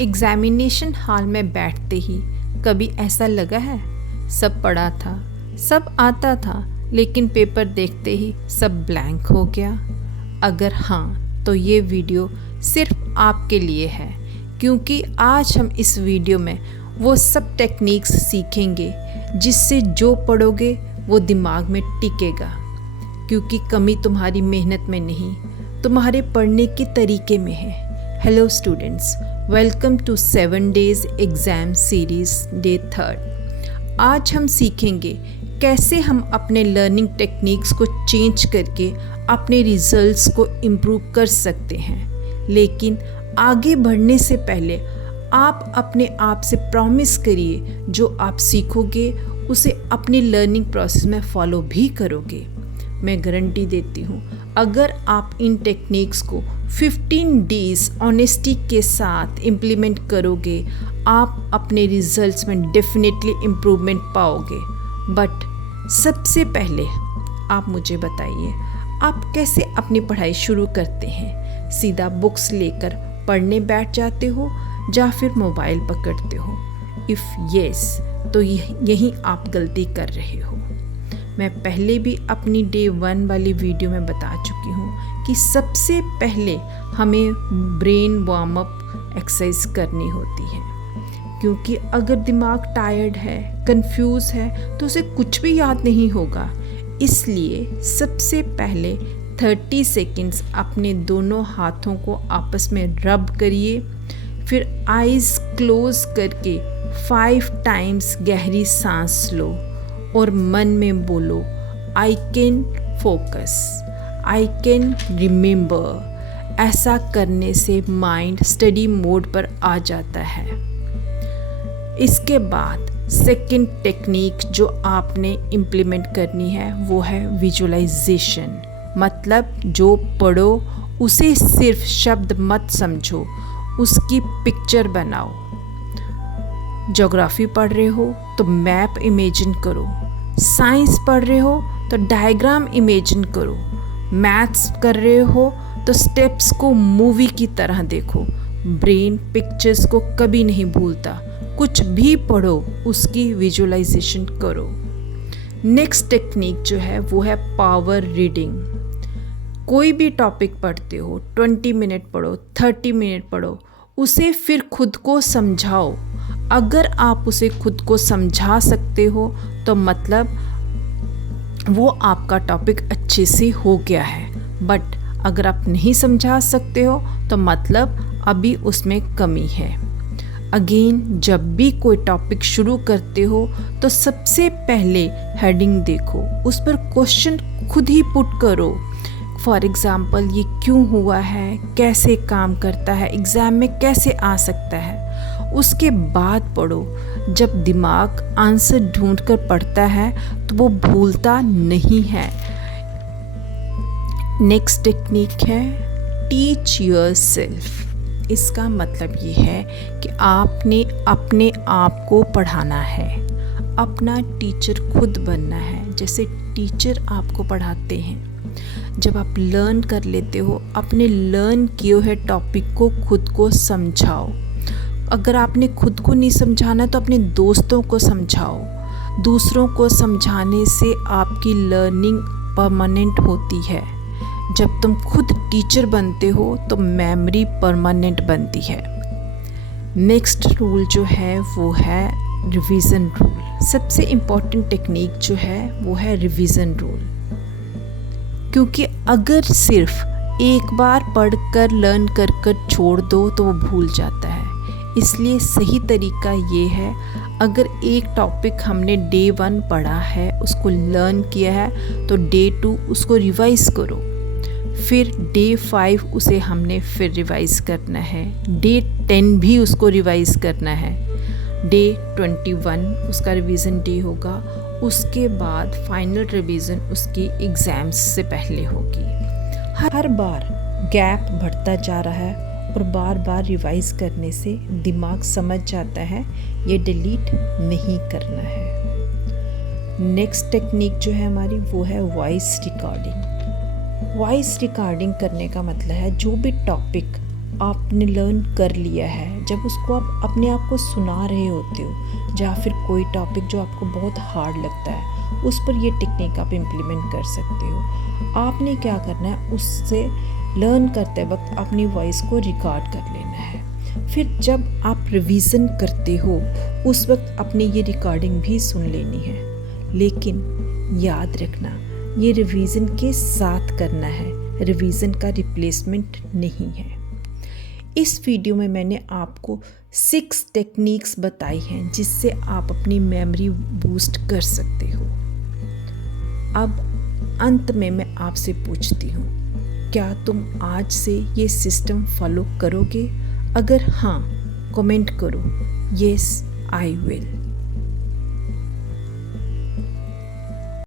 Examination hall में बैठते ही कभी ऐसा लगा है सब पढ़ा था, सब आता था, लेकिन पेपर देखते ही सब ब्लैंक हो गया? अगर हाँ तो ये वीडियो सिर्फ आपके लिए है, क्योंकि आज हम इस वीडियो में वो सब टेक्निक्स सीखेंगे जिससे जो पढ़ोगे वो दिमाग में टिकेगा। क्योंकि कमी तुम्हारी मेहनत में नहीं, तुम्हारे पढ़ने के तरीके में है। Hello students, welcome to 7 days exam series day 3। आज हम सीखेंगे कैसे हम अपने लर्निंग टेक्निक्स को चेंज करके अपने रिजल्ट्स को इम्प्रूव कर सकते हैं। लेकिन आगे बढ़ने से पहले आप अपने आप से प्रॉमिस करिए जो आप सीखोगे उसे अपनी लर्निंग प्रोसेस में फॉलो भी करोगे। मैं गारंटी देती हूँ, अगर आप इन टेक्निक्स को 15 डेज़ ऑनेस्टी के साथ इम्प्लीमेंट करोगे, आप अपने रिजल्ट्स में डेफिनेटली इम्प्रूवमेंट पाओगे। बट सबसे पहले आप मुझे बताइए, आप कैसे अपनी पढ़ाई शुरू करते हैं? सीधा बुक्स लेकर पढ़ने बैठ जाते हो या फिर मोबाइल पकड़ते हो? इफ़ येस तो यही आप गलती कर रहे हो। मैं पहले भी अपनी डे 1 वाली वीडियो में बता चुकी हूँ कि सबसे पहले हमें ब्रेन वार्म अप एक्सरसाइज करनी होती है, क्योंकि अगर दिमाग टायर्ड है, कंफ्यूज है, तो उसे कुछ भी याद नहीं होगा। इसलिए सबसे पहले 30 सेकंड्स अपने दोनों हाथों को आपस में रब करिए, फिर आइज़ क्लोज करके 5 टाइम्स गहरी सांस लो और मन में बोलो, I can focus, I can remember. ऐसा करने से माइंड स्टडी मोड पर आ जाता है। इसके बाद सेकंड टेक्निक जो आपने इम्प्लीमेंट करनी है वो है विजुअलाइजेशन। मतलब जो पढ़ो उसे सिर्फ शब्द मत समझो, उसकी पिक्चर बनाओ। ज्योग्राफी पढ़ रहे हो तो मैप इमेजिन करो, साइंस पढ़ रहे हो तो डायग्राम इमेजिन करो, मैथ्स कर रहे हो तो स्टेप्स को मूवी की तरह देखो। ब्रेन पिक्चर्स को कभी नहीं भूलता, कुछ भी पढ़ो उसकी विजुअलाइजेशन करो। नेक्स्ट टेक्निक जो है वो है पावर रीडिंग। कोई भी टॉपिक पढ़ते हो, 20 मिनट पढ़ो, 30 मिनट पढ़ो, उसे फिर खुद को समझाओ। अगर आप उसे खुद को समझा सकते हो तो मतलब वो आपका टॉपिक अच्छे से हो गया है। बट अगर आप नहीं समझा सकते हो तो मतलब अभी उसमें कमी है। अगेन, जब भी कोई टॉपिक शुरू करते हो तो सबसे पहले हेडिंग देखो, उस पर क्वेश्चन खुद ही पुट करो। फॉर एग्ज़ाम्पल, ये क्यों हुआ है, कैसे काम करता है, एग्ज़ाम में कैसे आ सकता है। उसके बाद पढ़ो। जब दिमाग आंसर ढूंढकर पढ़ता है तो वो भूलता नहीं है। नेक्स्ट टेक्निक है टीच योरसेल्फ। इसका मतलब ये है कि आपने अपने आप को पढ़ाना है, अपना टीचर खुद बनना है। जैसे टीचर आपको पढ़ाते हैं, जब आप लर्न कर लेते हो, अपने लर्न किए हुए टॉपिक को खुद को समझाओ। अगर आपने खुद को नहीं समझाना तो अपने दोस्तों को समझाओ। दूसरों को समझाने से आपकी लर्निंग परमानेंट होती है। जब तुम खुद टीचर बनते हो तो मेमोरी परमानेंट बनती है। नेक्स्ट रूल जो है वो है रिवीजन रूल। सबसे इम्पॉर्टेंट टेक्निक जो है वो है रिवीजन रूल, क्योंकि अगर सिर्फ एक बार पढ़कर लर्न कर छोड़ दो तो वो भूल जाता है। इसलिए सही तरीका ये है, अगर एक टॉपिक हमने डे 1 पढ़ा है, उसको लर्न किया है, तो डे 2 उसको रिवाइज़ करो। फिर डे 5 उसे हमने फिर रिवाइज़ करना है, डे 10 भी उसको रिवाइज़ करना है, डे 21 उसका रिवीजन डे होगा। उसके बाद फाइनल रिवीजन उसकी एग्ज़ाम्स से पहले होगी। हर बार गैप बढ़ता जा रहा है और बार बार रिवाइज़ करने से दिमाग समझ जाता है ये डिलीट नहीं करना है। नेक्स्ट टेक्निक जो है हमारी वो है वॉइस रिकॉर्डिंग। वॉइस रिकॉर्डिंग करने का मतलब है जो भी टॉपिक आपने लर्न कर लिया है, जब उसको आप अपने आप को सुना रहे होते हो, या फिर कोई टॉपिक जो आपको बहुत हार्ड लगता है, उस पर ये टेक्निक आप इम्प्लीमेंट कर सकते हो। आपने क्या करना है, उससे लर्न करते वक्त अपनी वॉइस को रिकॉर्ड कर लेना है। फिर जब आप रिवीजन करते हो उस वक्त अपनी ये रिकॉर्डिंग भी सुन लेनी है, लेकिन याद रखना ये रिवीजन के साथ करना है, रिवीजन का रिप्लेसमेंट नहीं है। इस वीडियो में मैंने आपको 6 टेक्निक्स बताई हैं जिससे आप अपनी मेमोरी बूस्ट कर सकते हो। अब अंत में मैं आपसे पूछती हूँ, क्या तुम आज से ये सिस्टम फॉलो करोगे? अगर हाँ, कमेंट करो, यस आई विल।